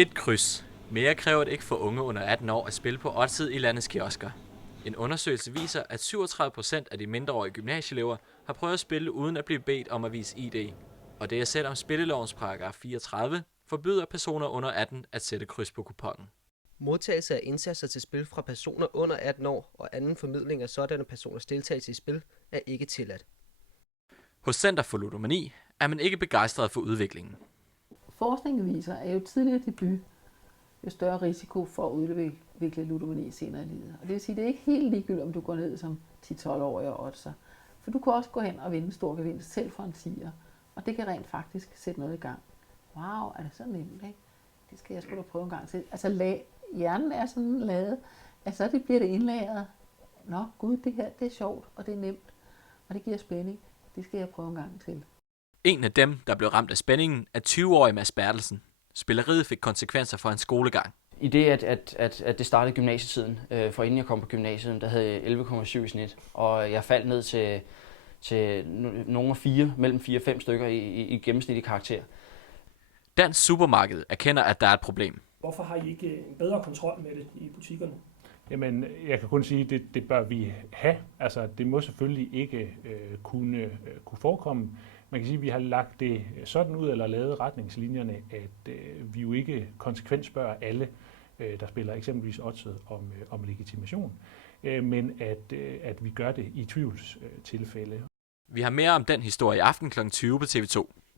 Et kryds. Mere kræver det ikke for unge under 18 år at spille på Odset i landets kiosker. En undersøgelse viser, at 37% af de mindreårige gymnasieelever har prøvet at spille uden at blive bedt om at vise ID. Og det er selvom spillelovens paragraf 34 forbyder personer under 18 at sætte kryds på kuponen. Modtagelse af indsatser til spil fra personer under 18 år og anden formidling af sådanne personers deltagelse i spil er ikke tilladt. Hos Center for Ludomani er man ikke begejstret for udviklingen. Forskningen viser, at jo tidligere debut, jo større risiko for at udvikle ludomani senere i livet. Og det vil sige, at det er ikke helt ligegyldigt, om du går ned som 10-12-årig og oddser. For du kan også gå hen og vinde en stor gevinst selv for en 10'er. Og det kan rent faktisk sætte noget i gang. Wow, er det så nemt, ikke? Det skal jeg sgu da prøve en gang til. Altså hjernen er sådan lavet, at så bliver det indlæret. Nå gud, det her det er sjovt, og det er nemt, og det giver spænding. Det skal jeg prøve en gang til. En af dem, der blev ramt af spændingen, er 20-årige Mads Bertelsen. Spilleriet fik konsekvenser for hans skolegang. I det, at det startede gymnasietiden, for inden jeg kom på gymnasiet, der havde jeg 11,7 i snit, og jeg faldt ned til nogle 4, mellem 4 og 5 stykker i gennemsnitlig karakter. Dansk Supermarked erkender, at der er et problem. Hvorfor har I ikke en bedre kontrol med det i butikkerne? Jamen, jeg kan kun sige, at det bør vi have. Altså, det må selvfølgelig ikke kunne forekomme. Man kan sige, at vi har lagt det sådan ud, eller lavet retningslinjerne, at vi jo ikke konsekvent spørger alle, der spiller eksempelvis Odset om legitimation, men at vi gør det i tvivlstilfælde. Vi har mere om den historie i aften kl. 20 på TV2.